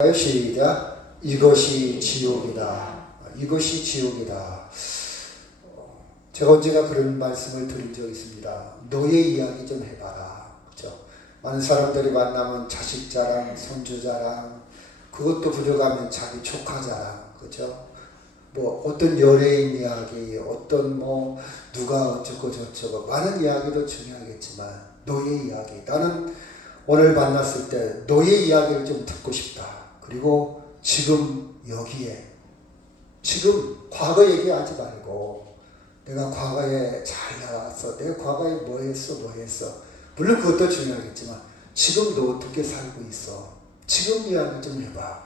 시작. 이것이 지옥이다. 이것이 지옥이다. 제가 언젠가 그런 말씀을 드린 적이 있습니다. 너의 이야기 좀 해봐라. 그렇죠? 많은 사람들이 만나면 자식 자랑, 손주 자랑, 그것도 부족하면 자기 조카 자랑, 그렇죠? 뭐 어떤 연예인 이야기, 어떤 뭐 누가 어쩌고 저쩌고 많은 이야기도 중요하겠지만 너의 이야기. 나는 오늘 만났을 때 너의 이야기를 좀 듣고 싶다. 그리고 지금 여기에 지금 과거 얘기하지 말고 내가 과거에 잘 나왔어. 내가 과거에 뭐 했어. 물론 그것도 중요하겠지만 지금 너 어떻게 살고 있어? 지금 이야기 좀 해봐.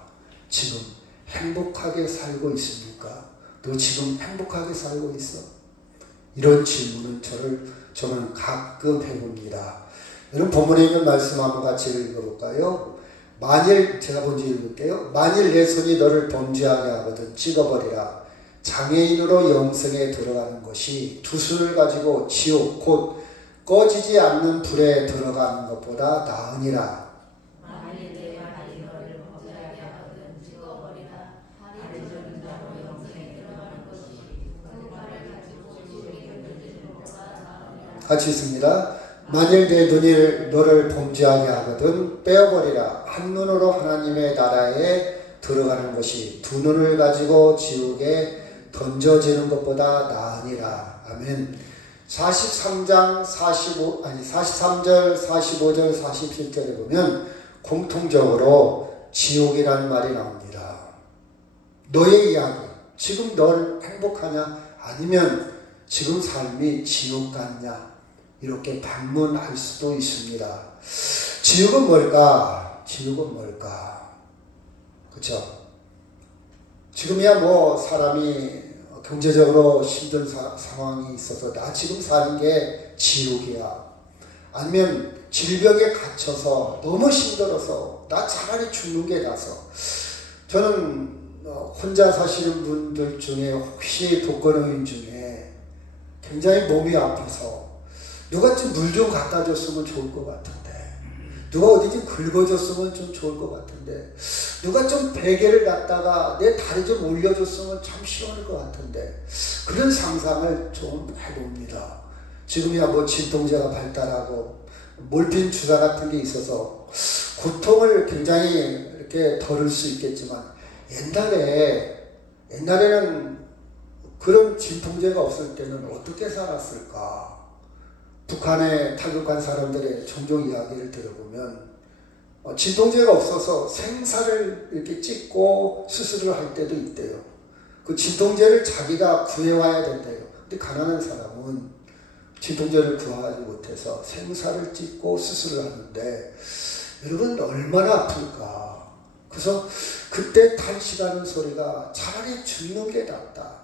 지금 행복하게 살고 있습니까? 너 지금 행복하게 살고 있어? 이런 질문은 저는 가끔 해봅니다. 여러분 본문에 있는 말씀 한번 같이 읽어볼까요? 만일 제가 먼저 읽을게요. 만일 내 손이 너를 범죄하게 하거든 찍어버리라. 장애인으로 영생에 들어가는 것이 두 손을 가지고 지옥 곧 꺼지지 않는 불에 들어가는 것보다 나으니라. 만일 내가 너를 범죄하게 하거든 찍어버리라. 발이 저는 자로 영생에 들어가는 것이 두 발을 가지고 지옥에 던져지는 것보다 나으니라. 같이 있습니다. 만일 내 눈이 너를 범죄하게 하거든 빼어버리라. 한 눈으로 하나님의 나라에 들어가는 것이 두 눈을 가지고 지옥에 던져지는 것보다 나으니라. 아멘. 43절, 45절, 47절에 보면 공통적으로 지옥이라는 말이 나옵니다. 너의 이야기, 지금 넌 행복하냐? 아니면 지금 삶이 지옥 같냐? 이렇게 반문할 수도 있습니다. 지옥은 뭘까? 지옥은 뭘까? 그렇죠? 지금이야 뭐 사람이 경제적으로 힘든 상황이 있어서 나 지금 사는 게 지옥이야. 아니면 질병에 갇혀서 너무 힘들어서 나 차라리 죽는 게 나서. 저는 혼자 사시는 분들 중에 혹시 독거노인 중에 굉장히 몸이 아파서 누가 좀 물 좀 갖다 줬으면 좋을 것 같은데, 누가 어디 좀 긁어줬으면 좀 좋을 것 같은데, 누가 좀 베개를 갖다가 내 다리 좀 올려줬으면 참 시원할 것 같은데, 그런 상상을 좀 해봅니다. 지금이야 뭐 진통제가 발달하고 몰핀 주사 같은 게 있어서 고통을 굉장히 이렇게 덜을 수 있겠지만, 옛날에는 그런 진통제가 없을 때는 어떻게 살았을까? 북한에 탈북한 사람들의 종종 이야기를 들어보면 진통제가 없어서 생사를 이렇게 찍고 수술을 할 때도 있대요. 그 진통제를 자기가 구해와야 된대요. 근데 가난한 사람은 진통제를 구하지 못해서 생사를 찍고 수술을 하는데 여러분 얼마나 아플까. 그래서 그때 탄식하는 소리가 차라리 죽는 게 낫다.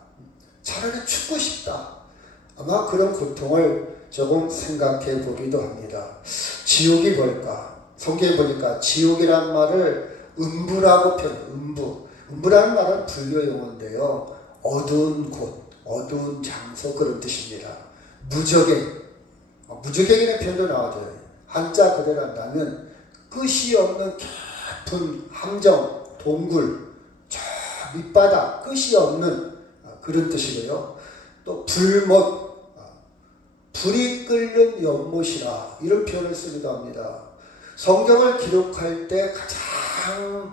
차라리 죽고 싶다. 아마 그런 고통을 조금 생각해 보기도 합니다. 지옥이 뭘까? 성경에 보니까 지옥이란 말을 음부라고 표현해요. 음부라는 말은 불교 용어인데요. 어두운 곳, 어두운 장소 그런 뜻입니다. 무저갱이라는 표현도 나와줘요. 한자 그대로 한다면 끝이 없는 깊은 함정, 동굴, 저 밑바닥, 끝이 없는 그런 뜻이고요. 또 불못, 불이 끓는 연못이라 이런 표현을 쓰기도 합니다. 성경을 기록할 때 가장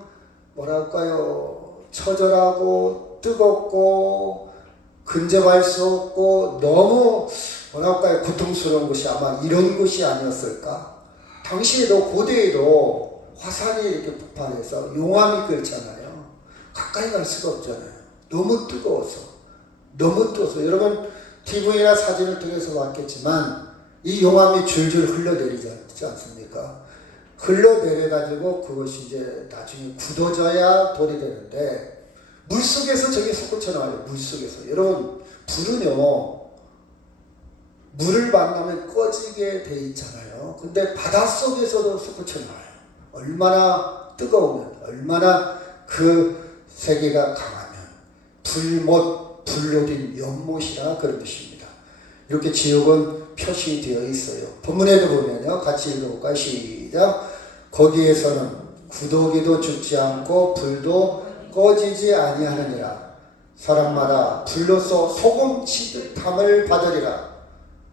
처절하고 뜨겁고 근접할 수 없고 너무 고통스러운 곳이 아마 이런 곳이 아니었을까? 당시에도 고대에도 화산이 이렇게 폭발해서 용암이 끓잖아요. 가까이 갈 수가 없잖아요. 너무 뜨거워서 여러분 TV나 사진을 통해서 봤겠지만 이 용암이 줄줄 흘러내리지 않습니까? 흘러내려가지고 그것이 이제 나중에 굳어져야 돌이 되는데 물속에서 저게 솟구쳐 나와요. 물속에서. 여러분 불은요 물을 만나면 꺼지게 돼 있잖아요. 근데 바닷속에서도 솟구쳐 나와요. 얼마나 뜨거우면, 얼마나 그 세계가 강하면. 불로딘 연못이라 그런 뜻입니다. 이렇게 지옥은 표시되어 있어요. 본문에도 보면요. 같이 읽어볼까요? 시작. 거기에서는 구더기도 죽지 않고 불도 꺼지지 아니하느니라. 사람마다 불로서 소금 치듯함을 받으리라.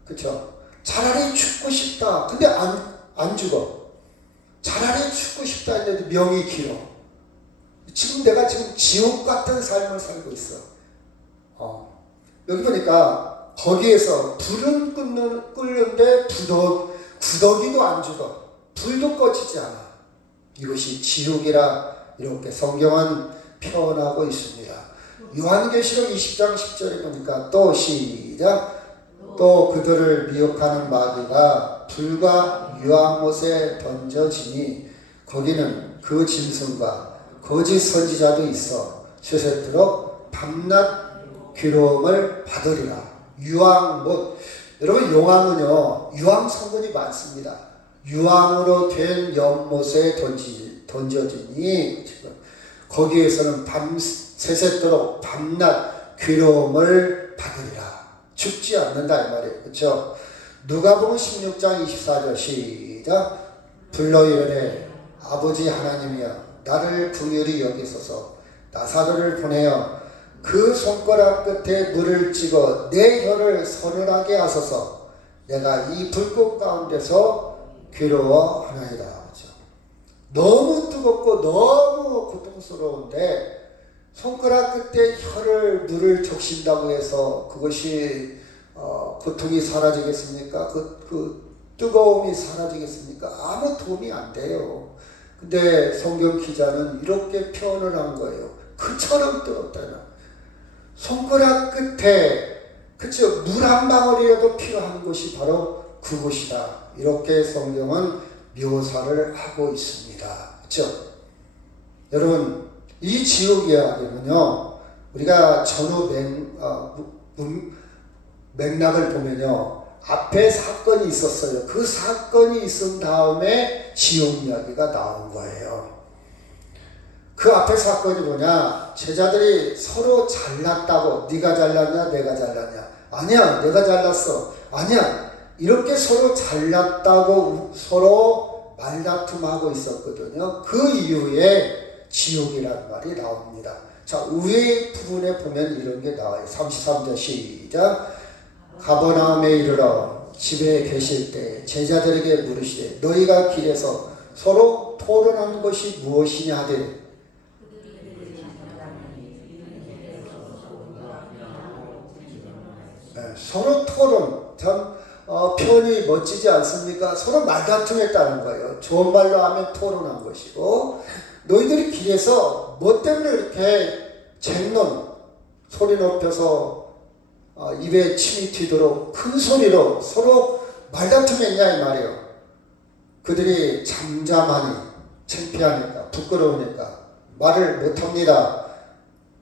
그쵸? 차라리 죽고 싶다. 근데 안 죽어. 차라리 죽고 싶다 했는데 명이 길어. 지금 내가 지옥 같은 삶을 살고 있어. 여기 보니까 거기에서 불은 끓는데 구더기도 안 죽어. 불도 꺼지지 않아. 이것이 지옥이라 이렇게 성경은 표현하고 있습니다. 요한계시록 20장 10절에 보니까 또 시작. 또 그들을 미혹하는 마귀가 불과 유황못에 던져지니 거기는 그 짐승과 거짓 선지자도 있어 쇠쇠토록 밤낮 괴로움을 받으리라. 유황못. 여러분 용왕은요 유황 성분이 많습니다. 유황으로 된 연못에 던져지니 거기에서는 새새도록 밤낮 괴로움을 받으리라. 죽지 않는다 이 말이에요. 그렇죠? 누가복음 16장 24절 시작. 불러 이르되 아버지 하나님이여 나를 긍휼히 여기소서. 나사로를 보내어 그 손가락 끝에 물을 찍어 내 혀를 서늘하게 하소서. 내가 이 불꽃 가운데서 괴로워하나이다. 그렇죠? 너무 뜨겁고 너무 고통스러운데 손가락 끝에 물을 적신다고 해서 그것이 고통이 사라지겠습니까? 그 뜨거움이 사라지겠습니까? 아무 도움이 안 돼요. 근데 성경 기자는 이렇게 표현을 한 거예요. 그처럼 뜨겁다는. 손가락 끝에 그쵸? 물 한 방울이라도 필요한 곳이 바로 그곳이다. 이렇게 성경은 묘사를 하고 있습니다. 그렇죠? 여러분 이 지옥 이야기는요 우리가 전후 맥락을 보면요 앞에 사건이 있었어요. 그 사건이 있은 다음에 지옥 이야기가 나온 거예요. 그 앞에 사건이 뭐냐? 제자들이 서로 잘났다고. 네가 잘났냐 내가 잘났냐. 아니야 내가 잘났어. 아니야. 이렇게 서로 잘났다고 서로 말다툼하고 있었거든요. 그 이후에 지옥이라는 말이 나옵니다. 자, 위에 부분에 보면 이런 게 나와요. 33절 시작. 가버나움에 이르러 집에 계실 때 제자들에게 물으시되 너희가 길에서 서로 토론한 것이 무엇이냐 하되. 서로 토론. 참 표현이 멋지지 않습니까? 서로 말다툼했다는 거예요. 좋은 말로 하면 토론한 것이고, 너희들이 길에서 뭐 때문에 이렇게 쟁론, 소리 높여서 입에 침이 튀도록 큰 소리로 서로 말다툼했냐 이 말이에요. 그들이 잠잠하니, 창피하니까, 부끄러우니까 말을 못합니다.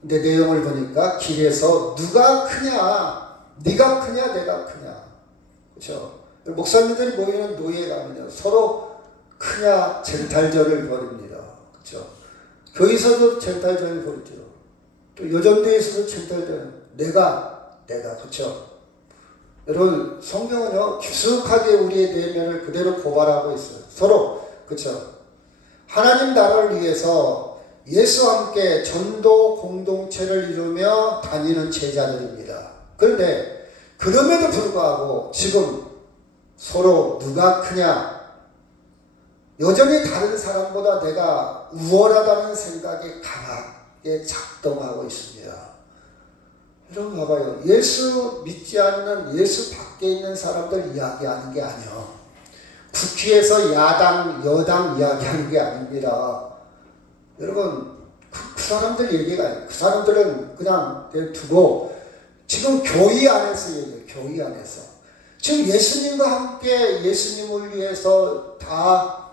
근데 내용을 보니까 길에서 누가 크냐, 네가 크냐 내가 크냐. 그렇죠? 목사님들이 모이는 노예에 가면요 서로 크냐 쟁탈전을 벌입니다. 그렇죠? 거기서도 쟁탈전을 벌이죠. 또 여전대에서도 쟁탈전. 내가 그렇죠? 여러분 성경은요 깊숙하게 우리의 내면을 그대로 고발하고 있어요. 서로 그렇죠? 하나님 나라를 위해서 예수와 함께 전도 공동체를 이루며 다니는 제자들입니다. 그런데 그럼에도 불구하고 지금 서로 누가 크냐, 여전히 다른 사람보다 내가 우월하다는 생각이 강하게 작동하고 있습니다. 여러분 봐봐요. 예수 믿지 않는 예수 밖에 있는 사람들 이야기하는 게 아니에요. 국회에서 야당 여당 이야기하는 게 아닙니다. 여러분 그 사람들 얘기가 아니에요. 그 사람들은 그냥 두고 지금 교회 안에서 얘기해요. 교회 안에서 지금 예수님과 함께 예수님을 위해서 다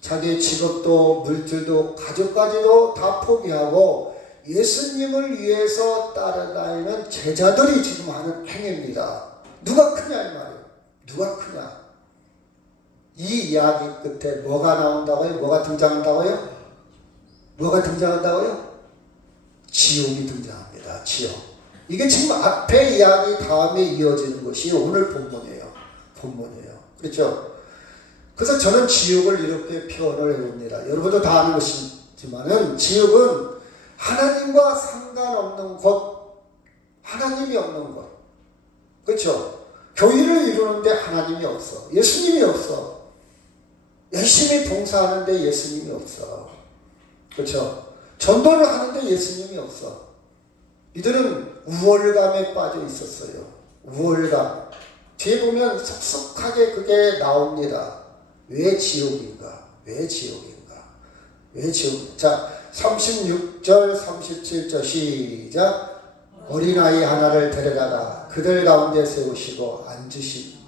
자기의 직업도 물질도 가족까지도 다 포기하고 예수님을 위해서 따라다니는 제자들이 지금 하는 행위입니다. 누가 크냐 이 말이에요. 누가 크냐. 이 이야기 끝에 뭐가 나온다고요? 뭐가 등장한다고요? 뭐가 등장한다고요? 지옥이 등장합니다. 지옥. 이게 지금 앞에 이야기 다음에 이어지는 것이 오늘 본문이에요. 그렇죠? 그래서 저는 지옥을 이렇게 표현을 해봅니다. 여러분도 다 아는 것이지만은 지옥은 하나님과 상관없는 곳, 하나님이 없는 곳. 그렇죠? 교회를 이루는데 하나님이 없어. 예수님이 없어. 열심히 봉사하는데 예수님이 없어. 그렇죠? 전도를 하는데 예수님이 없어. 이들은 우월감에 빠져 있었어요. 우월감. 뒤에 보면 속속하게 그게 나옵니다. 왜 지옥인가? 왜 지옥인가? 왜 지옥인가? 자, 36절, 37절 시작. 어린아이 하나를 데려다가 그들 가운데 세우시고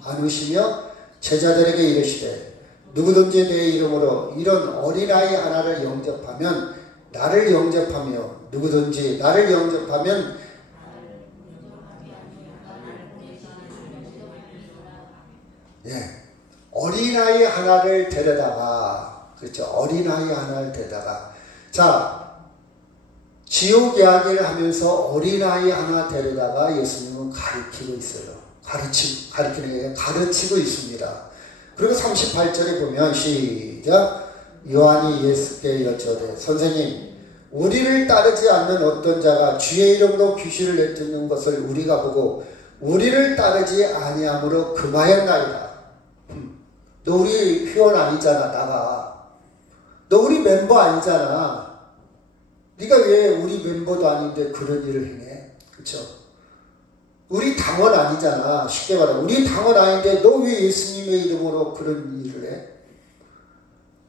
앉으시며 제자들에게 이르시되 누구든지 내 이름으로 이런 어린아이 하나를 영접하면 나를 영접하며 누구든지 나를 영접하면 예, 어린아이 하나를 데려다가 그렇죠. 어린아이 하나를 데려다가 자 지옥 이야기를 하면서 어린아이 하나 데려다가 예수님은 가르치고 있어요. 가르치고 있습니다. 그리고 38절에 보면 시작 요한이 예수께 여쭤되 선생님 우리를 따르지 않는 어떤 자가 주의 이름으로 귀신을 내쫓는 것을 우리가 보고 우리를 따르지 아니함으로 금하였나이다. 너 우리 회원 아니잖아. 나가. 너 우리 멤버 아니잖아. 네가 왜 우리 멤버도 아닌데 그런 일을 행해? 그렇죠? 우리 당원 아니잖아. 쉽게 말하면 우리 당원 아닌데 너 왜 예수님의 이름으로 그런 일을 해?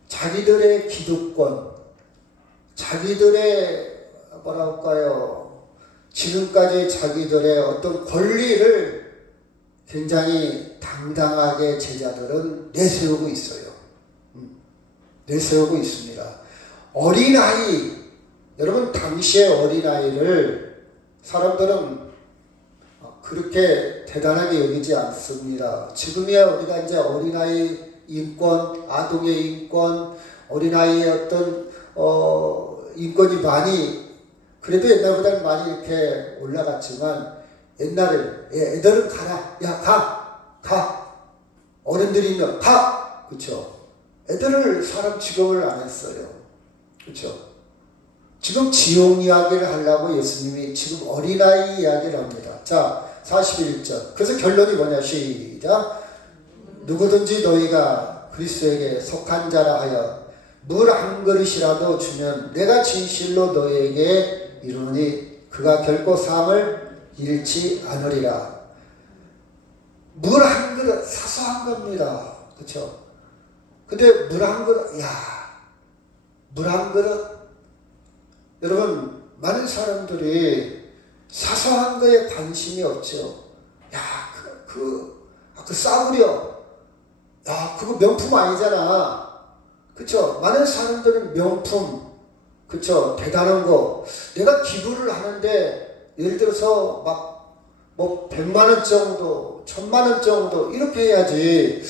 자기들의 기득권, 자기들의 뭐랄까요? 지금까지 자기들의 어떤 권리를 굉장히 당당하게 제자들은 내세우고 있어요. 내세우고 있습니다. 어린아이, 여러분 당시의 어린아이를 사람들은 그렇게 대단하게 여기지 않습니다. 지금이야 우리가 이제 어린아이 인권, 아동의 인권, 어린아이의 어떤 인권이 많이 그래도 옛날보다는 많이 이렇게 올라갔지만 옛날에 애들은 가라, 야 가, 어른들이 있는 가, 그렇죠? 애들을 사람 취급을 안 했어요, 그렇죠? 지금 지옥 이야기를 하려고 예수님이 지금 어린아이 이야기를 합니다. 자, 41절. 그래서 결론이 뭐냐? 시작. 누구든지 너희가 그리스도에게 속한 자라 하여 물 한 그릇이라도 주면 내가 진실로 너희에게 이르노니 그가 결코 사함을 잃지 않으리라. 물 한 그릇, 사소한 겁니다. 그렇죠? 근데 물 한 그릇, 물 한 그릇. 여러분, 많은 사람들이 사소한 거에 관심이 없죠. 그 싸구려. 그거 명품 아니잖아. 그쵸? 많은 사람들은 명품, 그쵸? 대단한 거. 내가 기부를 하는데, 예를 들어서 뭐 100만원 정도, 1000만원 정도, 이렇게 해야지.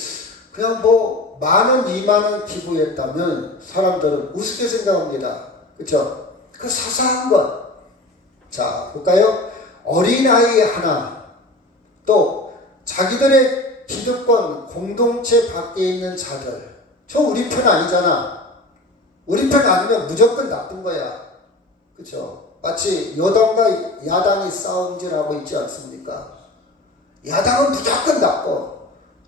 그냥 뭐, 10,000원, 20,000원 기부했다면, 사람들은 우습게 생각합니다. 그쵸? 그 사소한 것. 자, 볼까요? 어린아이 하나, 또 자기들의 기득권, 공동체 밖에 있는 자들. 저 우리 편 아니잖아. 우리 편 아니면 무조건 나쁜 거야. 그쵸? 마치 여당과 야당이 싸움질하고 있지 않습니까? 야당은 무조건 나빠.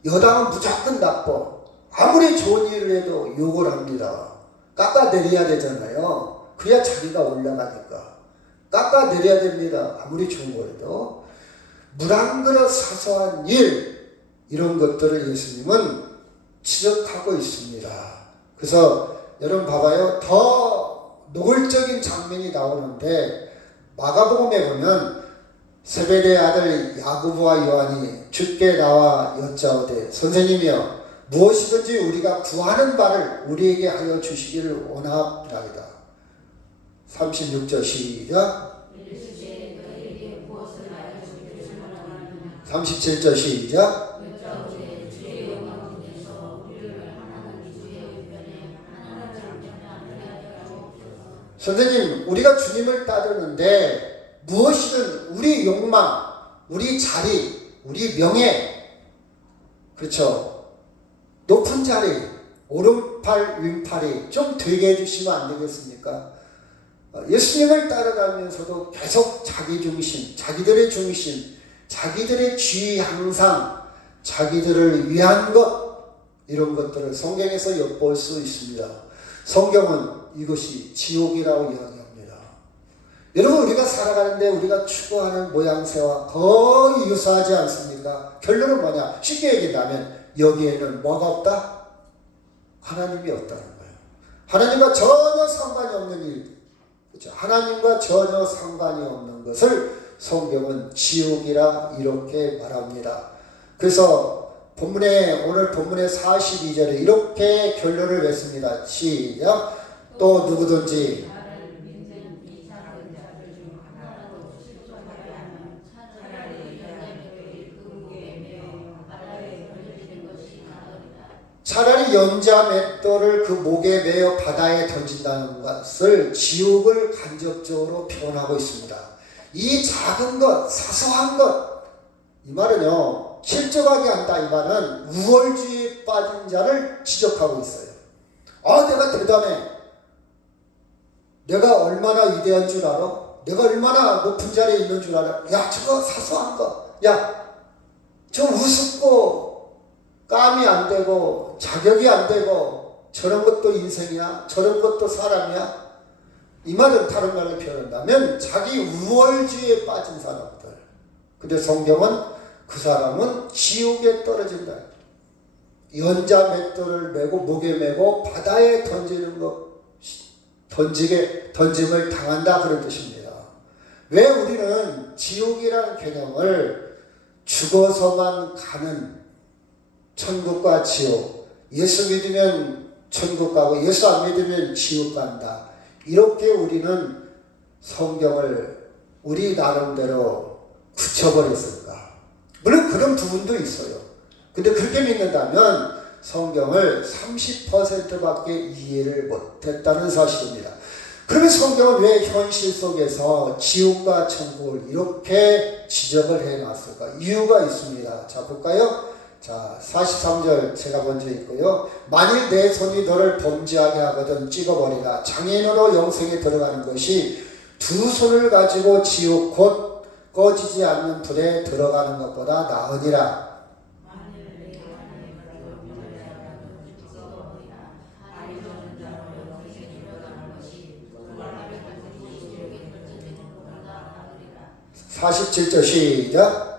여당은 무조건 나빠. 아무리 좋은 일을 해도 욕을 합니다. 깎아내려야 되잖아요. 그래야 자기가 올라가니까. 깎아내려야 됩니다. 아무리 좋은 거라도. 물 한 그릇 사소한 일, 이런 것들을 예수님은 지적하고 있습니다. 그래서 여러분 봐봐요. 더 노골적인 장면이 나오는데 마가복음에 보면 세베대의 아들 야고보와 요한이 주께 나와 여짜오되 선생님이여 무엇이든지 우리가 구하는 바를 우리에게 하여 주시기를 원하옵나이다. 36절 시작. 37절 시작. 선생님, 우리가 주님을 따르는데 무엇이든 우리 욕망, 우리 자리, 우리 명예, 그렇죠? 높은 자리, 오른팔 왼팔이 좀 되게 해주시면 안 되겠습니까? 예수님을 따라가면서도 계속 자기 중심, 자기들의 중심, 자기들의 주의 항상 자기들을 위한 것, 이런 것들을 성경에서 엿볼 수 있습니다. 성경은 이것이 지옥이라고 이야기합니다. 여러분, 우리가 살아가는데 우리가 추구하는 모양새와 거의 유사하지 않습니까? 결론은 뭐냐? 쉽게 얘기한다면 여기에는 뭐가 없다? 하나님이 없다는 거예요. 하나님과 전혀 상관이 없는 일, 그렇죠? 하나님과 전혀 상관이 없는 것을 성경은 지옥이라 이렇게 말합니다. 그래서 오늘 본문의 42절에 이렇게 결론을 냈습니다. 시작. 또 누구든지 차라리 연자 맷돌을 그 목에 매어 바다에 던진다는 것을 지옥을 간접적으로 표현하고 있습니다. 이 작은 것, 사소한 것, 이 말은요, 실족하게 한다. 이 말은 우월주의에 빠진 자를 지적하고 있어요. 내가 대단해. 내가 얼마나 위대한 줄 알아? 내가 얼마나 높은 자리에 있는 줄 알아? 야, 저거 사소한 거. 야, 저 우습고 감이 안 되고 자격이 안 되고 저런 것도 인생이야? 저런 것도 사람이야? 이 말은 다른 말로 표현한다면 자기 우월주의에 빠진 사람들. 근데 성경은 그 사람은 지옥에 떨어진다. 연자 맷돌을 메고 목에 메고 바다에 던지는 것, 던짐을 당한다, 그런 뜻입니다. 왜 우리는 지옥이라는 개념을 죽어서만 가는 천국과 지옥, 예수 믿으면 천국 가고 예수 안 믿으면 지옥 간다, 이렇게 우리는 성경을 우리 나름대로 굳혀버렸을까? 물론 그런 부분도 있어요. 근데 그렇게 믿는다면 성경을 30%밖에 이해를 못했다는 사실입니다. 그러면 성경은 왜 현실 속에서 지옥과 천국을 이렇게 지적을 해놨을까? 이유가 있습니다. 자, 볼까요? 자, 43절 제가 먼저 읽고요. 만일 내 손이 너를 범죄하게 하거든 찍어버리라. 장애인으로 영생에 들어가는 것이 두 손을 가지고 지옥 곧 꺼지지 않는 불에 들어가는 것보다 나으니라. 사 47절 시작.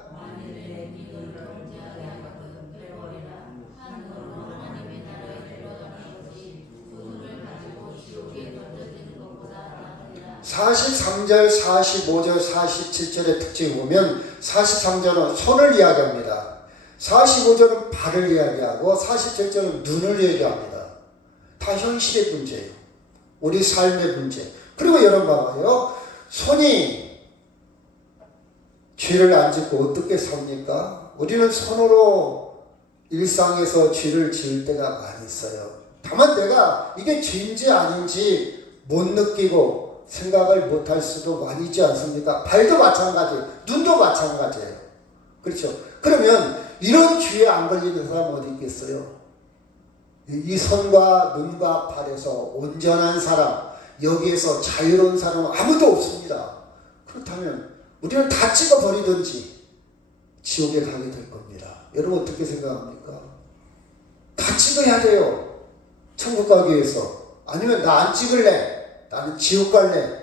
(43절) (45절) (47절의 특징을 보면 43절은 손을 이야기합니다. 45절은 발을 이야기하고 47절은 눈을 이야기합니다. 다 현실의 문제예요. 우리 삶의 문제. 그리고 여러분 봐봐요. 손이 죄를 안 짓고 어떻게 삽니까? 우리는 손으로 일상에서 죄를 지을 때가 많이 있어요. 다만 내가 이게 죄인지 아닌지 못 느끼고 생각을 못할 수도 많이 있지 않습니까? 발도 마찬가지, 눈도 마찬가지예요. 그렇죠? 그러면 이런 죄에 안 걸리는 사람 어디 있겠어요? 이 손과 눈과 발에서 온전한 사람, 여기에서 자유로운 사람은 아무도 없습니다. 그렇다면 우리는 다 찍어버리든지 지옥에 가게 될 겁니다. 여러분 어떻게 생각합니까? 다 찍어야 돼요. 천국 가기 위해서. 아니면 나 안 찍을래. 나는 지옥 갈래.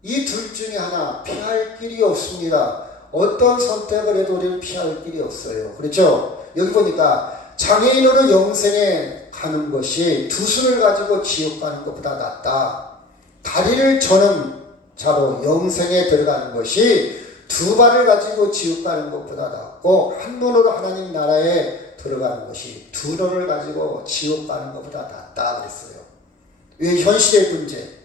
이 둘 중에 하나, 피할 길이 없습니다. 어떤 선택을 해도 우리는 피할 길이 없어요. 그렇죠? 여기 보니까 장애인으로 영생에 가는 것이 두 손을 가지고 지옥 가는 것보다 낫다. 다리를 저는 자로 영생에 들어가는 것이 두 발을 가지고 지옥 가는 것보다 낫고, 한 눈으로 하나님 나라에 들어가는 것이 두 눈을 가지고 지옥 가는 것보다 낫다 그랬어요. 왜? 현실의 문제.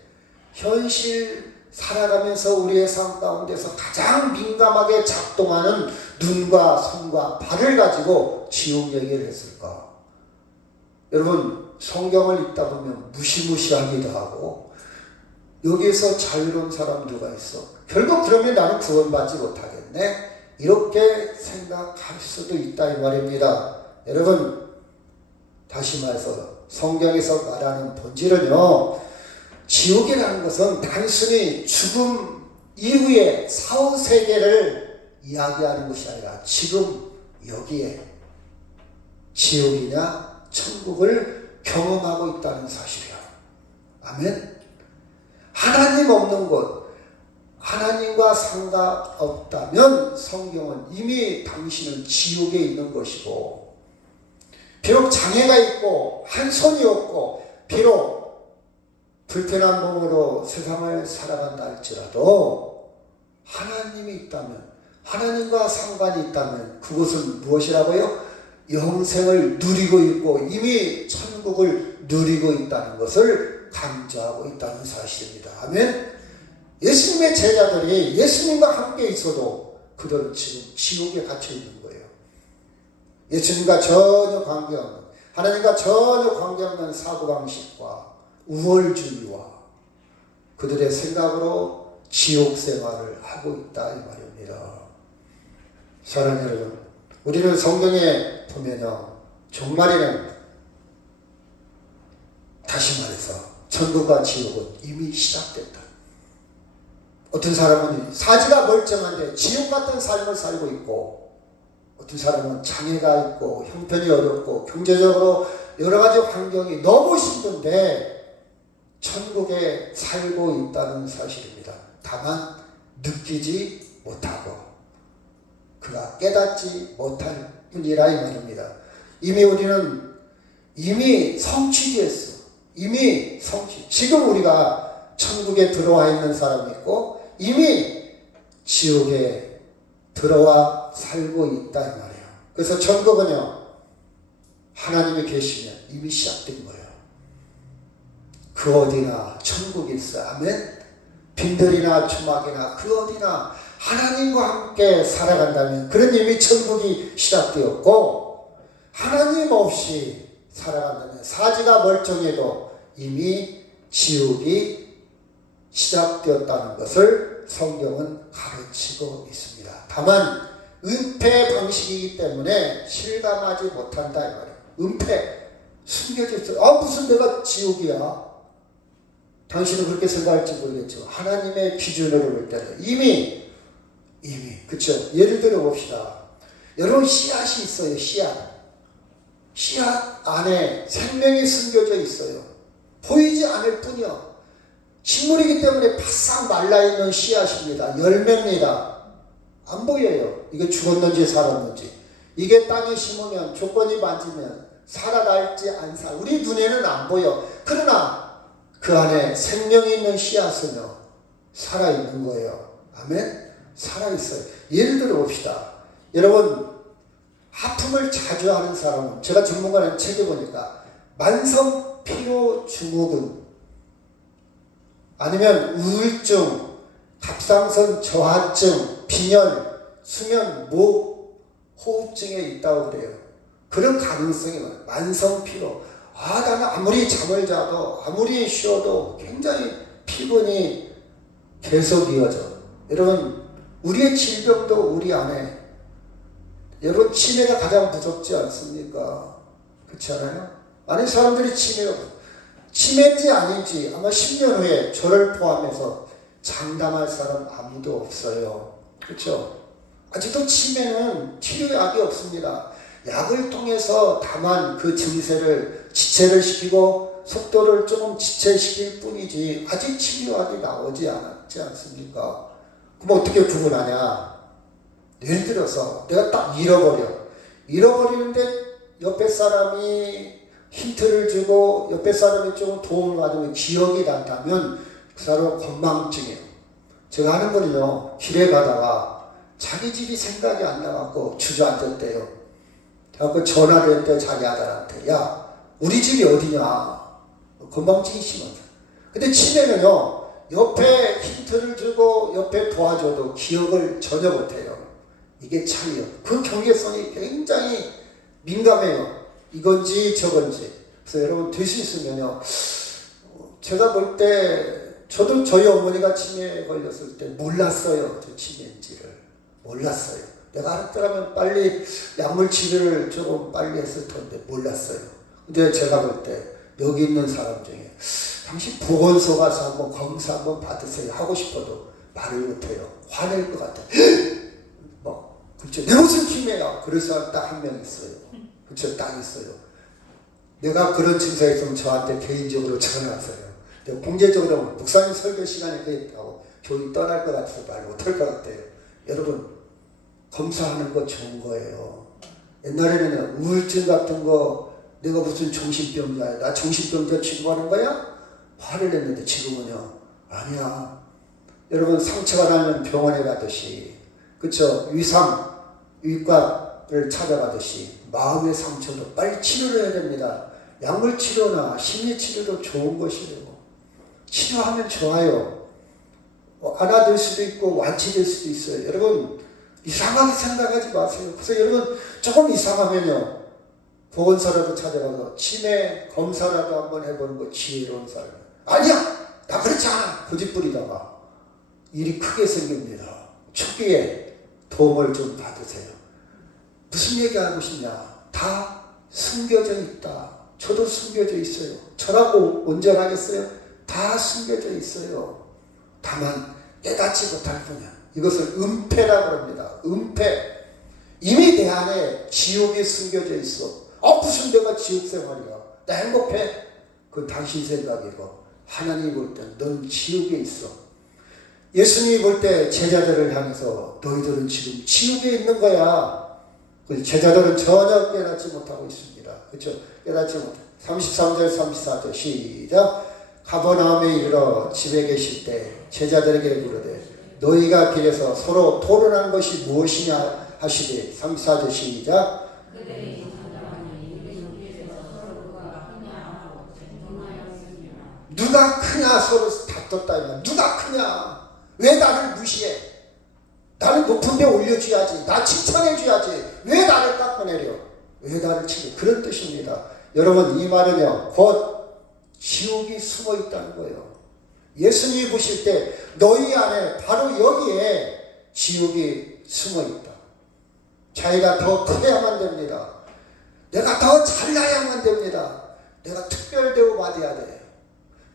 현실 살아가면서 우리의 삶 가운데서 가장 민감하게 작동하는 눈과 손과 발을 가지고 지옥 얘기를 했을까? 여러분, 성경을 읽다 보면 무시무시하기도 하고, 여기에서 자유로운 사람 누가 있어? 결국 그러면 나는 구원받지 못하겠네? 이렇게 생각할 수도 있다 이 말입니다. 여러분, 다시 말해서 성경에서 말하는 본질은요, 지옥이라는 것은 단순히 죽음 이후의 사후세계를 이야기하는 것이 아니라 지금 여기에 지옥이냐 천국을 경험하고 있다는 사실이야. 아멘. 하나님 없는 곳, 하나님과 상관없다면 성경은 이미 당신은 지옥에 있는 것이고, 비록 장애가 있고 한 손이 없고 비록 불편한 몸으로 세상을 살아간다 할지라도 하나님이 있다면, 하나님과 상관이 있다면 그것은 무엇이라고요? 영생을 누리고 있고 이미 천국을 누리고 있다는 것을 강조하고 있다는 사실입니다. 아멘. 예수님의 제자들이 예수님과 함께 있어도 그들은 지금 지옥에 갇혀 있는 거예요. 예수님과 전혀 관계없는, 하나님과 전혀 관계없는 사고방식과 우월주의와 그들의 생각으로 지옥 생활을 하고 있다 이 말입니다. 사랑하는 여러분, 우리는 성경에 보면요, 종말에는 다시 말해서 천국과 지옥은 이미 시작됐다. 어떤 사람은 사지가 멀쩡한데 지옥 같은 삶을 살고 있고, 어떤 사람은 장애가 있고 형편이 어렵고 경제적으로 여러 가지 환경이 너무 힘든데 천국에 살고 있다는 사실입니다. 다만 느끼지 못하고 그가 깨닫지 못할 뿐이라 이 말입니다. 이미 우리는 이미 성취됐어. 이미 성취. 지금 우리가 천국에 들어와 있는 사람이 있고 이미 지옥에 들어와 살고 있다 이 말이에요. 그래서 천국은요, 하나님이 계시면 이미 시작된 거예요. 그 어디나 천국이 있어. 아멘. 빈들이나 주막이나 그 어디나 하나님과 함께 살아간다면 그런 이미 천국이 시작되었고, 하나님 없이 살아간다면 사지가 멀쩡해도 이미 지옥이 시작되었다는 것을 성경은 가르치고 있습니다. 다만 은폐 방식이기 때문에 실감하지 못한다 이 말이에요. 은폐, 숨겨져 있어요. 무슨 내가 지옥이야. 당신은 그렇게 생각할지 모르겠지만 하나님의 기준으로 볼 때는 이미 그렇죠. 예를 들어 봅시다. 여러분 씨앗이 있어요. 씨앗 안에 생명이 숨겨져 있어요. 보이지 않을 뿐이요. 식물이기 때문에 바싹 말라있는 씨앗입니다. 열매입니다. 안 보여요. 이게 죽었는지 살았는지. 이게 땅에 심으면 조건이 맞으면 살아날지 안 우리 눈에는 안 보여. 그러나 그 안에 생명이 있는 씨앗은요, 살아있는 거예요. 아멘? 살아있어요. 예를 들어 봅시다. 여러분, 하품을 자주 하는 사람은, 제가 전문가는 책에 보니까 만성 피로 증후군, 아니면 우울증, 갑상선 저하증, 빈혈, 수면, 목, 호흡증에 있다고 그래요. 그런 가능성이 많아요. 만성 피로. 나는 아무리 잠을 자도 아무리 쉬어도 굉장히 피곤이 계속 이어져. 여러분, 우리의 질병도 우리 안에, 여러분 치매가 가장 무섭지 않습니까? 그렇지 않아요? 많은 사람들이 치매인지 아닌지 아마 10년 후에 저를 포함해서 장담할 사람 아무도 없어요. 그렇죠? 아직도 치매는 치료약이 없습니다. 약을 통해서 다만 그 증세를 지체를 시키고 속도를 조금 지체시킬 뿐이지 아직 치료약이 나오지 않았지 않습니까? 그럼 어떻게 구분하냐? 예를 들어서 내가 딱 잃어버리는데 옆에 사람이 힌트를 주고 옆에 사람이 조금 도움을 받으면 기억이 난다면 그 사람은 건망증이에요. 제가 하는 거는요, 길에 가다가 자기 집이 생각이 안 나갖고 주저앉았대요. 그래갖고 전화를 했대, 자기 아들한테. 야, 우리 집이 어디냐? 건망증이 심하다. 근데 치매는요, 옆에 힌트를 주고 옆에 도와줘도 기억을 전혀 못해요. 이게 차이요. 그 경계성이 굉장히 민감해요. 이건지 저건지. 그래서 여러분 될 수 있으면요, 제가 볼 때 저도 저희 어머니가 치매에 걸렸을 때 몰랐어요. 저 치매인지를 몰랐어요. 내가 알았더라면 빨리 약물 치료를 조금 빨리 했을 텐데 몰랐어요. 근데 제가 볼 때 여기 있는 사람 중에 당신 보건소 가서 한번 검사 한번 받으세요 하고 싶어도 말을 못해요. 화낼 것 같아. 뭐 그렇죠. 내 무슨 힘이야. 그래서 딱 한 명 있어요. 그렇죠. 딱 있어요. 내가 그런 증세가 있으면 저한테 개인적으로 전화하세요. 내가 공개적으로 목사님 설교 시간에 그 있다고 교회 떠날 것 같아서 말 못할 것 같아요. 여러분 검사하는 거 좋은 거예요. 옛날에는 우울증 같은 거 내가 무슨 정신병자야. 나 정신병자 취급하는 거야? 화를 냈는데 지금은요. 아니야. 여러분 상처가 나면 병원에 가듯이 그쵸? 위과를 찾아가듯이 마음의 상처도 빨리 치료를 해야 됩니다. 약물 치료나 심리 치료도 좋은 것이에요. 치료하면 좋아요. 안아들 수도 있고 완치될 수도 있어요. 여러분 이상하게 생각하지 마세요. 그래서 여러분 조금 이상하면요. 보건소라도 찾아가서 치매 검사라도 한번 해보는 거 지혜로운 사람. 아니야! 나 그렇지 않아! 고집 부리다가 일이 크게 생깁니다. 초기에 도움을 좀 받으세요. 무슨 얘기하고 싶냐? 다 숨겨져 있다. 저도 숨겨져 있어요. 저라고 온전하겠어요? 다 숨겨져 있어요. 다만 깨닫지 못할 뿐이야. 이것을 은폐라고 합니다. 은폐. 이미 내 안에 지옥이 숨겨져 있어. 무슨 내가 지옥 생활이야. 나 행복해. 그건 당신 생각이고 하나님이 볼 때 넌 지옥에 있어. 예수님이 볼 때 제자들을 향해서 너희들은 지금 지옥에 있는 거야. 제자들은 전혀 깨닫지 못하고 있습니다. 그렇죠? 깨닫지 못해. 33절 34절 시작. 가버나움에 이르러 집에 계실 때 제자들에게 부르되 너희가 길에서 서로 토론한 것이 무엇이냐 하시되 34절 시작. 누가 크냐 서로 다퉜다. 누가 크냐? 왜 나를 무시해? 나는 높은 데 올려줘야지. 나 칭찬해줘야지. 왜 나를 깎아내려? 왜 나를 치려? 그런 뜻입니다. 여러분 이 말은요. 곧 지옥이 숨어 있다는 거예요. 예수님이 보실 때 너희 안에 바로 여기에 지옥이 숨어 있다. 자기가 더 커야만 됩니다. 내가 더 잘나야만 됩니다. 내가 특별 대우 받아야 돼.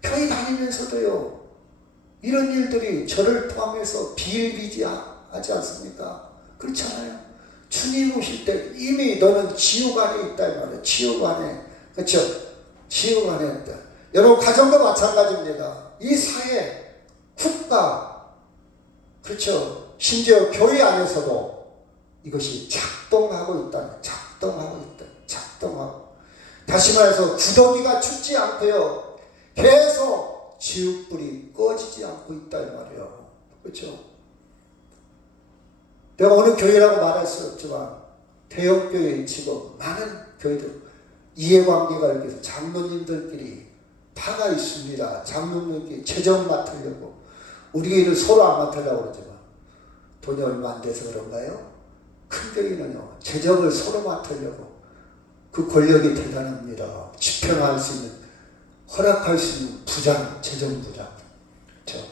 교회 다니면서도요. 이런 일들이 저를 포함해서 비일비재하지 않습니까? 그렇잖아요. 주님 오실 때 이미 너는 지옥 안에 있다 이 말이에요. 지옥 안에. 그렇죠? 지옥 안에 있다. 여러분 가정도 마찬가지입니다. 이 사회, 국가, 그렇죠? 심지어 교회 안에서도 이것이 작동하고 있다. 작동하고. 다시 말해서 구더기가 죽지 않고요. 계속 지옥불이 꺼지지 않고 있다 이 말이에요. 그렇죠? 내가 어느 교회라고 말할 수 없지만 대형 교회 지금 많은 교회들 이해관계가 이렇게 장로님들끼리 파가 있습니다. 장로님끼리 재정 맡으려고 우리 교회는 서로 안 맡으려고 그러지만 돈이 얼마 안 돼서 그런가요? 큰 교회는요. 재정을 서로 맡으려고 그 권력이 대단합니다. 집행할 수 있는 허락할 수 있는 부장, 재정부장. 그렇죠?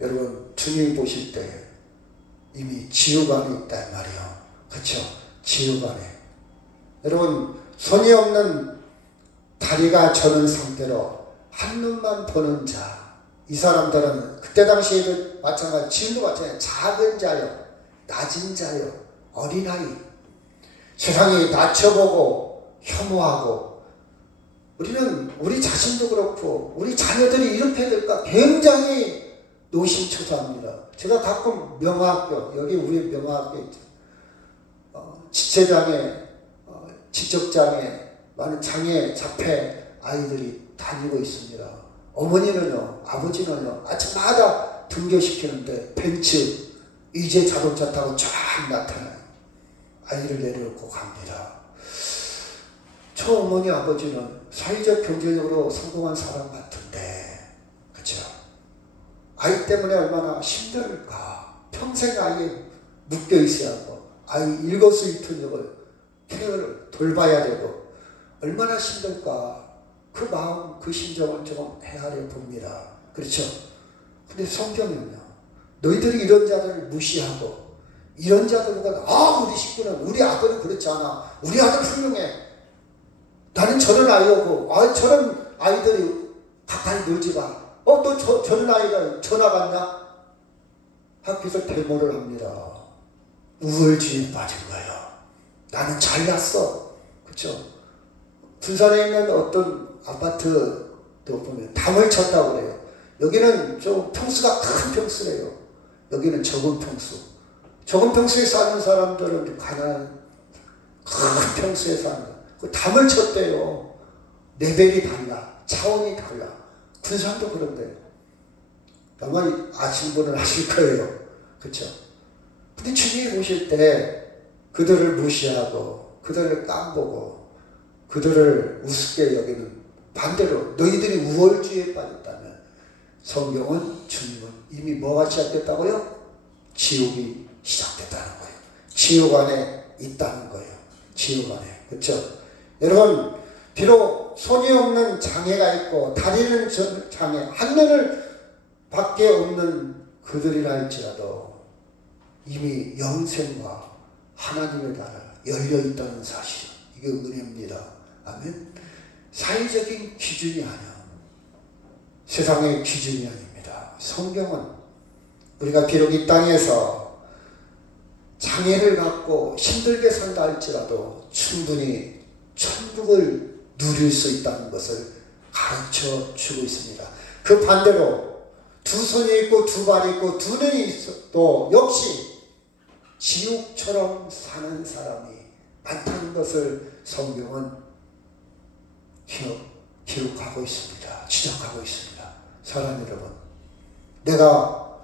여러분 주님 보실 때 이미 지옥 안에 있다 말이에요. 그렇죠? 지옥 안에. 여러분 손이 없는 다리가 저는 상태로 한눈만 보는 자. 이 사람들은 그때 당시에도 마찬가지, 지금도 마찬가지. 작은 자요, 낮은 자요, 어린아이. 세상이 낮춰보고 혐오하고 우리는 우리 자신도 그렇고 우리 자녀들이 이렇게 될까 굉장히 노심초사합니다. 제가 가끔 명화학교, 여기 우리 명화학교 있죠. 지체장애, 지적장애, 많은 장애, 자폐 아이들이 다니고 있습니다. 어머니는요, 아버지는요, 아침마다 등교시키는데 벤츠, 이제 자동차 타고 쫙 나타나요. 아이를 내려놓고 갑니다. 저 어머니 아버지는 사회적 경제적으로 성공한 사람 같은데, 그쵸? 아이 때문에 얼마나 힘들까. 평생 아이에 묶여 있어야 하고, 아이 일거수일투족을 케어를 돌봐야 되고, 얼마나 힘들까. 그 마음, 그 심정을 조금 헤아려 봅니다. 그렇죠? 근데 성경은요, 너희들이 이런 자들을 무시하고, 이런 자들보다, 우리 식구는, 우리 아들은 그렇지 않아. 우리 아들 훌륭해. 나는 저런 아이고, 저런 아이들이 가까이 놀지 마. 너 저런 아이가 전화 받나? 학교에서 데모를 합니다. 우월주의에 빠진 거예요. 나는 잘났어. 그렇죠? 군산에 있는 어떤 아파트도 보면 담을 쳤다고 그래요. 여기는 좀 평수가 큰 평수래요. 여기는 적은 평수. 적은 평수에 사는 사람들은 가난한 큰 평수에 사는 거예요. 그 담을 쳤대요. 레벨이 달라. 차원이 달라. 군산도 그런데요. 아마 아시는 분은 아실 거예요. 그렇죠? 근데 주님이 보실 때 그들을 무시하고 그들을 깜보고 그들을 우습게 여기는 반대로 너희들이 우월주의에 빠졌다면 성경은 주님은 이미 뭐가 시작됐다고요? 지옥이 시작됐다는 거예요. 지옥 안에 있다는 거예요. 지옥 안에. 그렇죠? 여러분 비록 손이 없는 장애가 있고 다리는 장애 한 눈을 밖에 없는 그들이라 할지라도 이미 영생과 하나님의 나라 열려있다는 사실. 이게 은혜입니다. 아멘. 사회적인 기준이 아니야. 세상의 기준이 아닙니다. 성경은 우리가 비록 이 땅에서 장애를 갖고 힘들게 산다 할지라도 충분히 천국을 누릴 수 있다는 것을 가르쳐 주고 있습니다. 그 반대로 두 손이 있고 두 발이 있고 두 눈이 있어도 역시 지옥처럼 사는 사람이 많다는 것을 성경은 기록하고 있습니다. 지적하고 있습니다. 사랑 여러분, 내가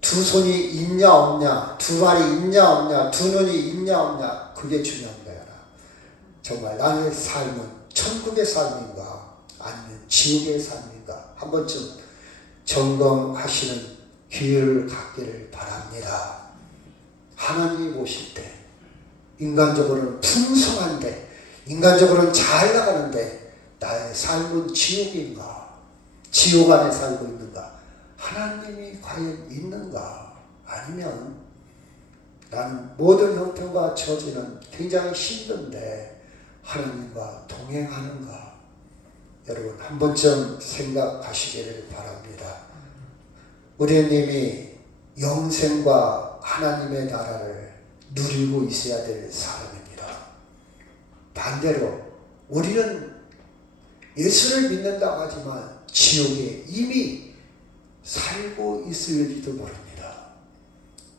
두 손이 있냐 없냐, 두 발이 있냐 없냐, 두 눈이 있냐 없냐, 그게 중요한 거야. 정말 나의 삶은 천국의 삶인가 아니면 지옥의 삶인가 한 번쯤 점검하시는 기회를 갖기를 바랍니다. 하나님이 보실 때 인간적으로는 풍성한데 인간적으로는 잘 나가는데 나의 삶은 지옥인가 지옥 안에 살고 있는가 하나님이 과연 있는가 아니면 나는 모든 형편과 처지는 굉장히 힘든데 하나님과 동행하는가 여러분 한 번쯤 생각하시기를 바랍니다. 우리님이 영생과 하나님의 나라를 누리고 있어야 될 사람입니다. 반대로 우리는 예수를 믿는다고 하지만 지옥에 이미 살고 있을지도 모릅니다.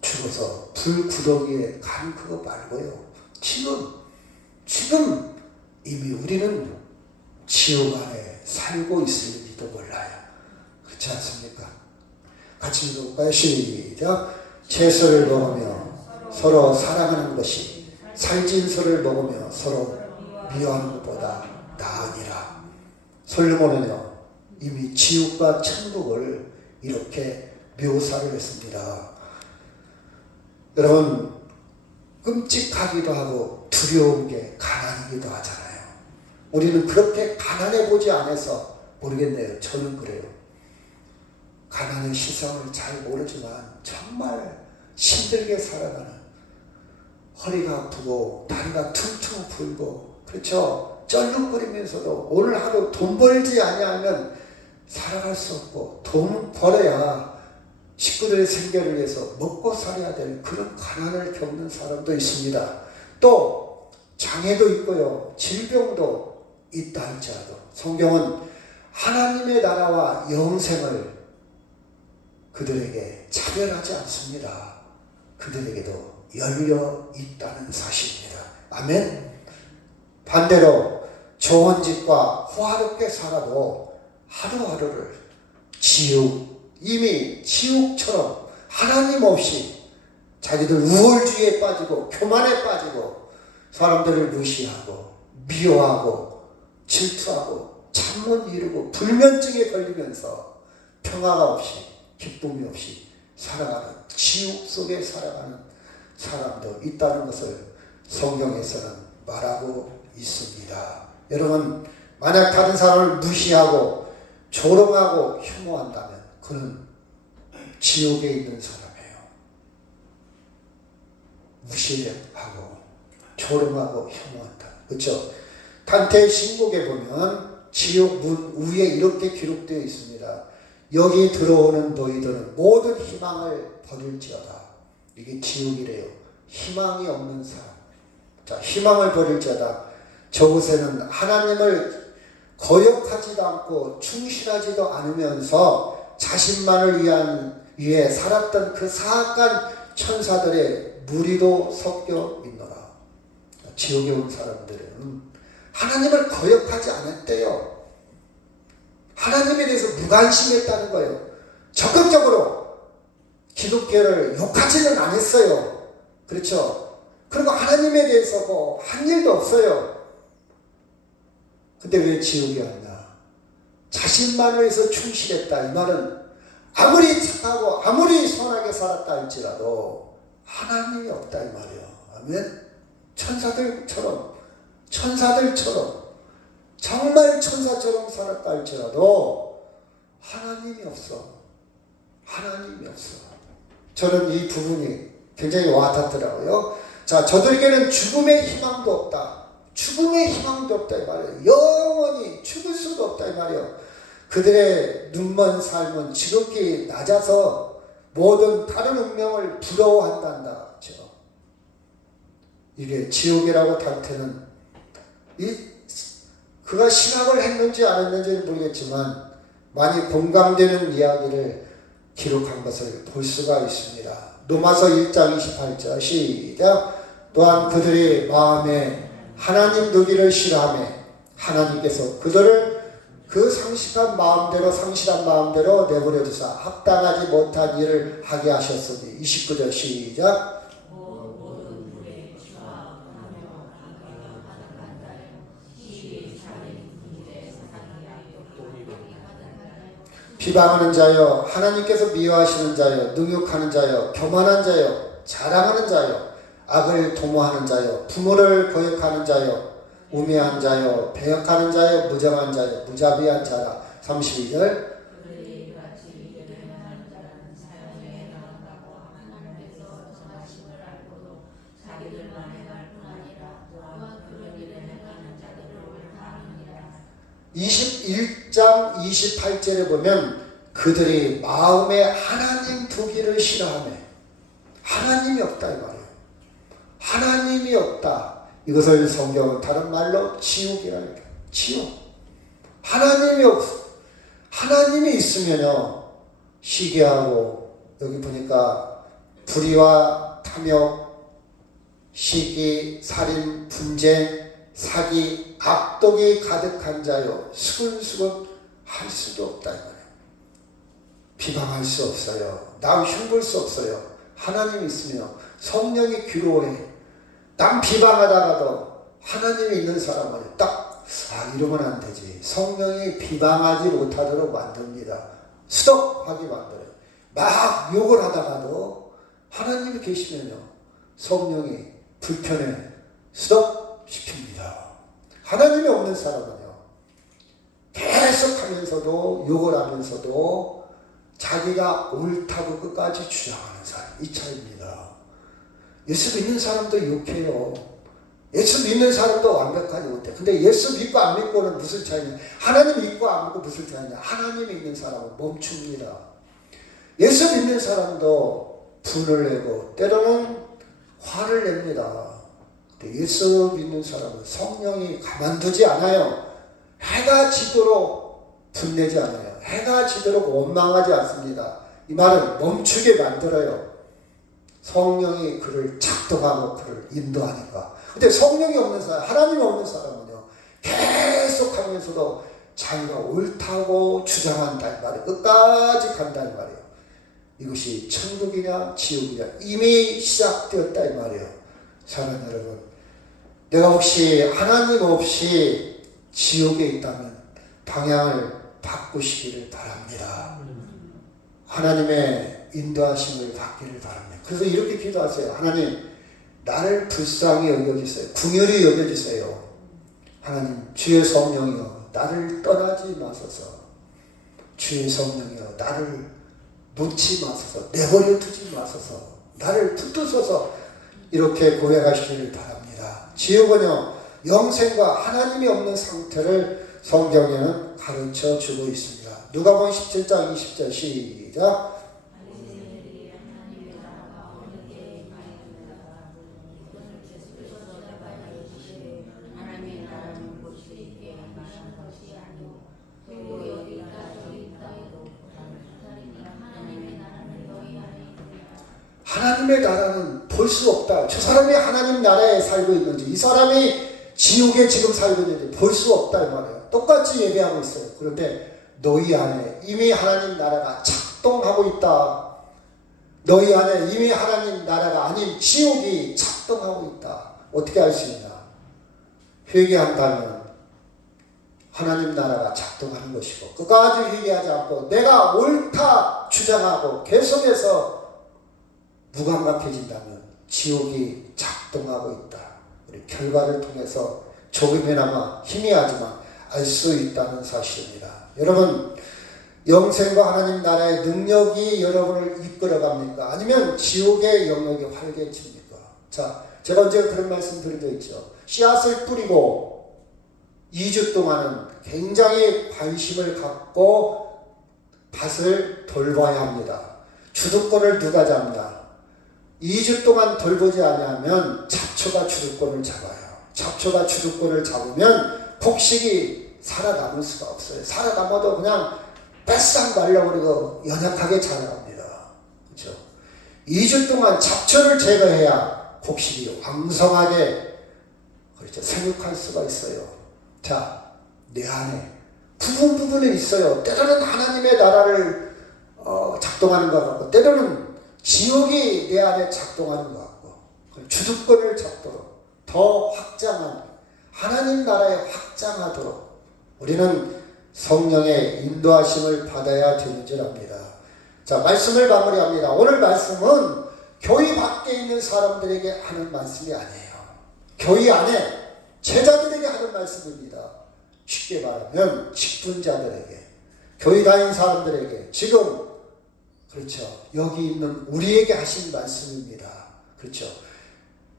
죽어서 불구덩이에 간 그거 말고요. 지금 이미 우리는 지옥 안에 살고 있을지도 몰라요. 그렇지 않습니까? 같이 읽어볼까요? 시작. 채소를 먹으며 서로 사랑하는 것이 살진소를 먹으며 서로 미워하는 것보다 나으니라. 솔로몬은요 이미 지옥과 천국을 이렇게 묘사를 했습니다. 여러분 끔찍하기도 하고 두려운 게 가난이기도 하잖아요. 우리는 그렇게 가난해 보지 않아서 모르겠네요. 저는 그래요. 가난의 시선을 잘 모르지만 정말 힘들게 살아가는 허리가 아프고 다리가 퉁퉁 불고 그렇죠. 쩔룩거리면서도 오늘 하루 돈 벌지 아니하면 살아갈 수 없고 돈 벌어야 식구들의 생계를 위해서 먹고 살아야 될 그런 가난을 겪는 사람도 있습니다. 또 장애도 있고요. 질병도 있다 할지라도 성경은 하나님의 나라와 영생을 그들에게 차별하지 않습니다. 그들에게도 열려 있다는 사실입니다. 아멘. 반대로 좋은 집과 호화롭게 살아도 하루하루를 이미 지옥처럼 하나님 없이 자기들 우월주의에 빠지고 교만에 빠지고 사람들을 무시하고 미워하고 질투하고 참못 이루고 불면증에 걸리면서 평화가 없이 기쁨이 없이 살아가는 지옥 속에 살아가는 사람도 있다는 것을 성경에서는 말하고 있습니다. 여러분 만약 다른 사람을 무시하고 조롱하고 혐오한다면 그는 지옥에 있는 사람이에요. 무시하고 조롱하고 혐오한다. 그렇죠? 단테의 신곡에 보면 지옥 문 위에 이렇게 기록되어 있습니다. 여기 들어오는 너희들은 모든 희망을 버릴지어다. 이게 지옥이래요. 희망이 없는 사람. 자, 희망을 버릴지어다. 저곳에는 하나님을 거역하지도 않고 충실하지도 않으면서 자신만을 위해 살았던 그 사악한 천사들의 무리도 섞여 있노라. 지옥에 온 사람들은 하나님을 거역하지 않았대요. 하나님에 대해서 무관심했다는 거예요. 적극적으로 기독교를 욕하지는 않았어요. 그렇죠? 그리고 하나님에 대해서 뭐 한 일도 없어요. 근데 왜 지옥에 왔냐? 자신만을 위해서 충실했다. 이 말은 아무리 착하고 아무리 선하게 살았다 할지라도 하나님이 없다 이 말이에요. 아멘. 천사들처럼 정말 천사처럼 살았다 할지라도 하나님이 없어. 저는 이 부분이 굉장히 와닿더라고요. 자, 저들에게는 죽음의 희망도 없다. 이 말이에요. 영원히 죽을 수도 없다 이 말이에요. 그들의 눈먼 삶은 지극히 낮아서 모든 다른 운명을 부러워한단다. 그렇죠? 이게 지옥이라고 단테는 그가 신학을 했는지 안 했는지는 모르겠지만 많이 공감되는 이야기를 기록한 것을 볼 수가 있습니다. 로마서 1장 28절 시작. 또한 그들의 마음에 하나님 두기를 싫어하며 하나님께서 그들을 그 상실한 마음대로 내버려 두사 합당하지 못한 일을 하게 하셨으니 29절 시작. 비방하는 자여, 하나님께서 미워하시는 자여, 능욕하는 자여, 교만한 자여, 자랑하는 자여, 악을 도모하는 자여, 부모를 거역하는 자여, 우매한 자여, 배역하는 자여, 무정한 자여, 무자비한 자라. 32절. (21장 28절에) 보면 그들이 마음에 하나님 두기를 싫어하며 하나님이 없다 이 말이에요. 하나님이 없다. 이것을 성경은 다른 말로 지옥이라 해요. 지옥. 하나님이 있으면요 시기하고, 여기 보니까 불의와 탐욕, 시기, 살인, 분쟁, 사기, 악독이 가득한 자요 수근수근 할 수도 없다 이 말이에요. 비방할 수 없어요. 남 흉볼 수 없어요. 하나님이 있으며 성령이 귀로해. 남 비방하다가도 하나님이 있는 사람은 이러면 안 되지. 성령이 비방하지 못하도록 만듭니다. 수덕하게 만들어요. 막 욕을 하다가도 하나님이 계시면요 성령이 불편해 수덕시킵니다. 하나님이 없는 사람은요 계속하면서도 욕을 하면서도 자기가 옳다고 끝까지 주장하는 사람, 이 차이입니다. 예수 믿는 사람도 욕해요. 예수 믿는 사람도 완벽하지 못해. 근데 예수 믿고 안 믿고는 무슨 차이냐? 하나님 믿고 안 믿고 무슨 차이냐? 하나님이 있는 사람은 멈춥니다. 예수 믿는 사람도 분을 내고 때로는 화를 냅니다. 근데 예수 믿는 사람은 성령이 가만두지 않아요. 해가 지도록 분내지 않아요. 해가 지도록 원망하지 않습니다. 이 말은 멈추게 만들어요. 성령이 그를 작동하고 그를 인도하니까. 근데 성령이 없는 사람, 하나님이 없는 사람은요 계속하면서도 자기가 옳다고 주장한다 이 말이에요. 끝까지 간다 이 말이에요. 이것이 천국이냐 지옥이냐 이미 시작되었다 이 말이에요. 사랑하는 여러분, 내가 혹시 하나님 없이 지옥에 있다면 방향을 바꾸시기를 바랍니다. 하나님의 인도하심을 받기를 바랍니다. 그래서 이렇게 기도하세요. 하나님, 나를 불쌍히 여겨주세요. 긍휼히 여겨주세요. 하나님, 주의 성령이여 나를 떠나지 마소서. 주의 성령이여 나를 놓지 마소서. 내버려 두지 마소서. 나를 붙드소서. 이렇게 고백하시기를 바랍니다. 지옥은요 영생과 하나님이 없는 상태를 성경에는 가르쳐 주고 있습니다. 누가복음 17장 20절 시작. 하나님의 나라는 볼 수 없다. 저 사람이 하나님 나라에 살고 있는지, 이 사람이 지옥에 지금 살고 있는지 볼 수 없다 이 말이에요. 똑같이 얘기하고 있어요. 그런데 너희 안에 이미 하나님 나라가 작동하고 있다. 너희 안에 이미 하나님 나라가 아닌 지옥이 작동하고 있다. 어떻게 알 수 있나? 회개한다면 하나님 나라가 작동하는 것이고, 끝까지 회개하지 않고 내가 옳다 주장하고 계속해서 무감각해진다면 지옥이 작동하고 있다. 우리 결과를 통해서 조금이나마 희미하지만 알 수 있다는 사실입니다. 여러분, 영생과 하나님 나라의 능력이 여러분을 이끌어갑니까? 아니면 지옥의 영역이 활개칩니까? 자, 제가 언제 그런 말씀 드린 적 있죠. 씨앗을 뿌리고 2주 동안은 굉장히 관심을 갖고 밭을 돌봐야 합니다. 주도권을 누가 잡냐? 2주 동안 돌보지 않으면 잡초가 주도권을 잡아요. 잡초가 주도권을 잡으면 곡식이 살아남을 수가 없어요. 살아남아도 그냥 뺏싹 말려버리고 연약하게 자라납니다. 그렇죠? 2주 동안 잡초를 제거해야 곡식이 왕성하게, 그렇죠, 생육할 수가 있어요. 자, 내 안에 부분에 있어요. 때로는 하나님의 나라를 작동하는 것 같고, 때로는 지옥이 내 안에 작동하는 것 같고, 주도권을 잡도록 더 확장한 하나님 나라에 확장하도록 우리는 성령의 인도하심을 받아야 되는 줄 압니다. 자, 말씀을 마무리합니다. 오늘 말씀은 교회 밖에 있는 사람들에게 하는 말씀이 아니에요. 교회 안에 제자들에게 하는 말씀입니다. 쉽게 말하면 직분자들에게, 교회 다닌 사람들에게, 지금, 그렇죠, 여기 있는 우리에게 하신 말씀입니다. 그렇죠.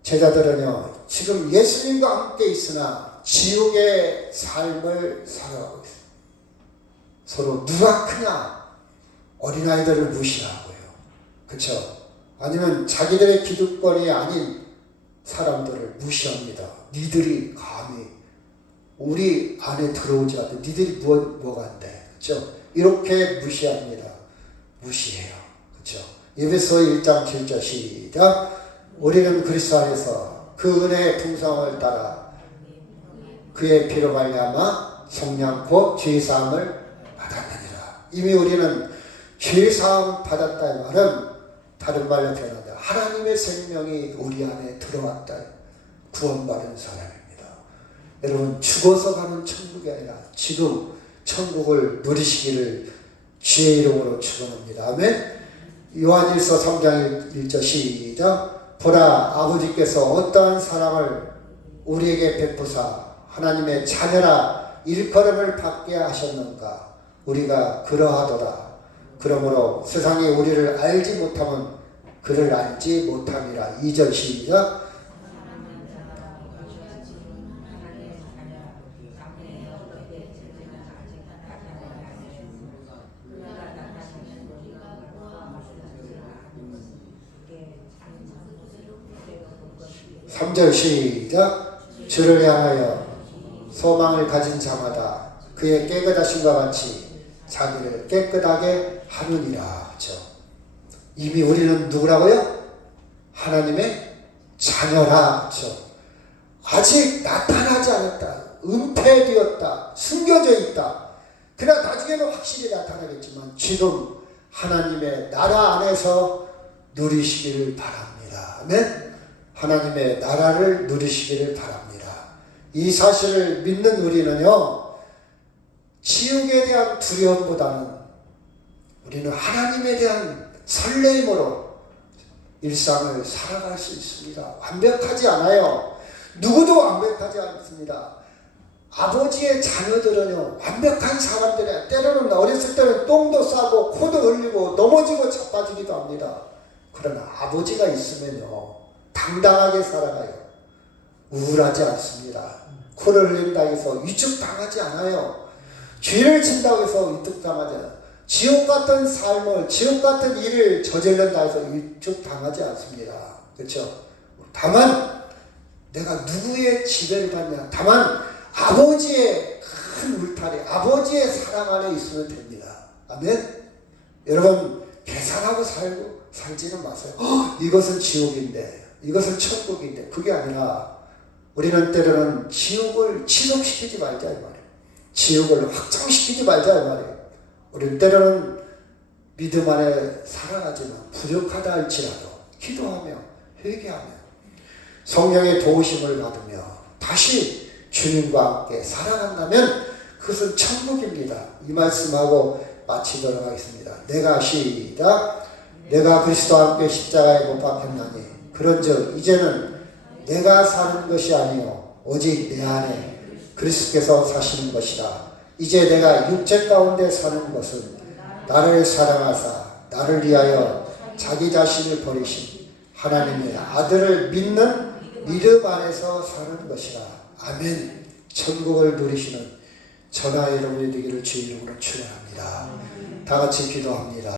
제자들은요, 지금 예수님과 함께 있으나 지옥의 삶을 살아가고 있어요. 서로 누가 크냐? 어린아이들을 무시하고요. 그렇죠. 아니면 자기들의 기득권이 아닌 사람들을 무시합니다. 니들이 감히 우리 안에 들어오지 않는데 니들이 뭐가 안 돼. 그렇죠. 이렇게 무시합니다. 무시해요. 그렇죠. 에베소 1장 7절 시작. 우리는 그리스도 안에서 그 은혜의 풍성을 따라 그의 피로 말미암아 성령 곧 죄사함을 받았느니라. 이미 우리는 죄사함 받았다 이 말은 다른 말로 표현한다. 하나님의 생명이 우리 안에 들어왔다. 구원받은 사람입니다. 여러분, 죽어서 가는 천국이 아니라 지금 천국을 누리시기를 주의 이름으로 축원합니다. 아멘. 요한일서 3장 1절 시작. 보라, 아버지께서 어떠한 사랑을 우리에게 베푸사 하나님의 자녀라 일컬음을 받게 하셨는가. 우리가 그러하도다. 그러므로 세상이 우리를 알지 못하면 그를 알지 못함이라. 2절 시작. 삼절 시작. 주를 향하여 소망을 가진 자마다 그의 깨끗하심과 같이 자기를 깨끗하게 하느니라. 그렇죠? 이미 우리는 누구라고요? 하나님의 자녀라. 그렇죠? 아직 나타나지 않았다. 은폐되었다. 숨겨져 있다. 그러나 나중에는 확실히 나타나겠지만 지금 하나님의 나라 안에서 누리시기를 바랍니다. 아멘. 하나님의 나라를 누리시기를 바랍니다. 이 사실을 믿는 우리는요, 지옥에 대한 두려움보다는 우리는 하나님에 대한 설레임으로 일상을 살아갈 수 있습니다. 완벽하지 않아요. 누구도 완벽하지 않습니다. 아버지의 자녀들은요, 완벽한 사람들이야. 때로는 어렸을 때는 똥도 싸고 코도 흘리고 넘어지고 자빠지기도 합니다. 그러나 아버지가 있으면요, 당당하게 살아가요. 우울하지 않습니다. 코를 흘린다고 해서 위축당하지 않아요. 죄를 진다고 해서 위축당하지 않아요. 지옥 같은 삶을, 지옥 같은 일을 저질른다 해서 위축당하지 않습니다. 그렇죠? 다만 내가 누구의 지배를 받냐? 다만 아버지의 큰 울타리, 아버지의 사랑 안에 있으면 됩니다. 아멘? 여러분 계산하고 살지는 마세요. 이것은 지옥인데, 이것은 천국인데. 그게 아니라 우리는 때로는 지옥을 지속시키지 말자 이 말이에요. 지옥을 확장시키지 말자 이 말이에요. 우리는 때로는 믿음 안에 살아가지만 부족하다 할지라도 기도하며 회개하며 성령의 도우심을 받으며 다시 주님과 함께 살아간다면 그것은 천국입니다. 이 말씀하고 마치도록 하겠습니다. 내가 그리스도와 함께 십자가에 못 박혔나니 그런즉 이제는 내가 사는 것이 아니요 오직 내 안에 그리스도께서 사시는 것이라. 이제 내가 육체 가운데 사는 것은 나를 사랑하사 나를 위하여 자기 자신을 버리신 하나님의 아들을 믿는 믿음 안에서 사는 것이라. 아멘. 천국을 누리시는 저나 여러분이 되기를 주의 이름으로 축원합니다. 다 같이 기도합니다.